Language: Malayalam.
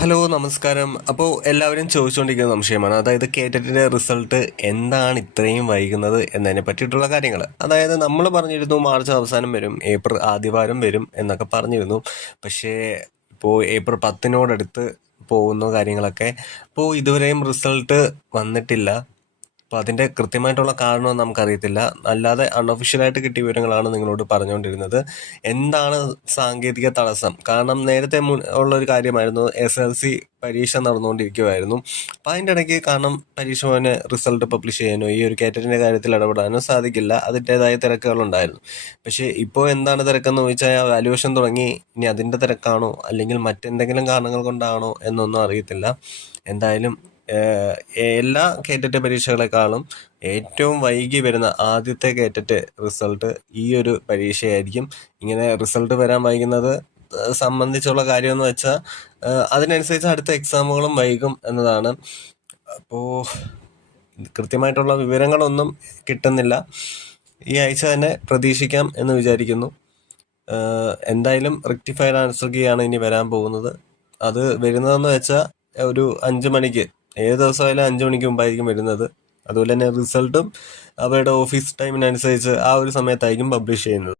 ഹലോ നമസ്കാരം. അപ്പോൾ എല്ലാവരും ചോദിച്ചുകൊണ്ടിരിക്കുന്ന സംശയമാണ്. അതായത് കേറ്ററ്റിന്റെ റിസൾട്ട് എന്താണ് ഇത്രയും വൈകുന്നത് എന്നതിനെ പറ്റിയിട്ടുള്ള കാര്യങ്ങൾ അതായത് നമ്മൾ പറഞ്ഞിരുന്നു മാർച്ച് അവസാനം വരും ഏപ്രിൽ ആദ്യവാരം വരും എന്നൊക്കെ പറഞ്ഞിരുന്നു. പക്ഷേ ഇപ്പോൾ ഏപ്രിൽ പത്തിനോടടുത്ത് പോകുന്ന കാര്യങ്ങളൊക്കെ അപ്പോൾ ഇതുവരെയും റിസൾട്ട് വന്നിട്ടില്ല. അപ്പോൾ അതിന്റെ കൃത്യമായിട്ടുള്ള കാരണം നമുക്കറിയത്തില്ല. അല്ലാതെ അൺഒഫീഷ്യലായിട്ട് കിട്ടിയ വിവരങ്ങളാണ് നിങ്ങളോട് പറഞ്ഞുകൊണ്ടിരുന്നത്. എന്താണ് സാങ്കേതിക തടസ്സം? കാരണം നേരത്തെ ഉള്ളൊരു കാര്യമായിരുന്നു എസ് എൽ സി പരീക്ഷ നടന്നുകൊണ്ടിരിക്കുമായിരുന്നു അപ്പോൾ അതിന്റെ ഇടയ്ക്ക് കാരണം പരീക്ഷ റിസൾട്ട് പബ്ലിഷ് ചെയ്യാനോ ഈ ഒരു കാറ്ററിന്റെ കാര്യത്തിൽ ഇടപെടാനോ സാധിക്കില്ല. അതിന്റേതായ തിരക്കുകളുണ്ടായിരുന്നു. പക്ഷേ ഇപ്പോൾ എന്താണ് തിരക്കെന്ന് ചോദിച്ചാൽ ആ വാല്യുവേഷൻ തുടങ്ങി. ഇനി അതിന്റെ തിരക്കാണോ? അല്ലെങ്കിൽ മറ്റെന്തെങ്കിലും കാരണങ്ങൾ കൊണ്ടാണോ എന്നൊന്നും അറിയത്തില്ല. എന്തായാലും എല്ലാ കേറ്ററ്റ് പരീക്ഷകളെക്കാളും ഏറ്റവും വൈകി വരുന്ന ആദ്യത്തെ കേറ്ററ്റ് റിസൾട്ട് ഈ ഒരു പരീക്ഷയായിരിക്കും. ഇങ്ങനെ റിസൾട്ട് വരാൻ വൈകുന്നത് സംബന്ധിച്ചുള്ള കാര്യം എന്ന് വെച്ചാൽ അതിനനുസരിച്ച് അടുത്ത എക്സാമുകളും വൈകും എന്നതാണ്. അപ്പോൾ കൃത്യമായിട്ടുള്ള വിവരങ്ങളൊന്നും കിട്ടുന്നില്ല. ഈ ആഴ്ച തന്നെ പ്രതീക്ഷിക്കാം എന്ന് വിചാരിക്കുന്നു. എന്തായാലും റെക്ടിഫൈഡ് ആൻസർ കീയാണ് ഇനി വരാൻ പോകുന്നത്. അത് വരുന്നതെന്ന് വെച്ചാൽ ഒരു അഞ്ച് മണിക്ക് ഏത് ദിവസമായാലും അഞ്ച് മണിക്ക് മുമ്പായിരിക്കും വരുന്നത്. അതുപോലെ തന്നെ റിസൾട്ടും അവരുടെ ഓഫീസ് ടൈമിനനുസരിച്ച് ആ ഒരു സമയത്തായിരിക്കും പബ്ലിഷ് ചെയ്യുന്നത്.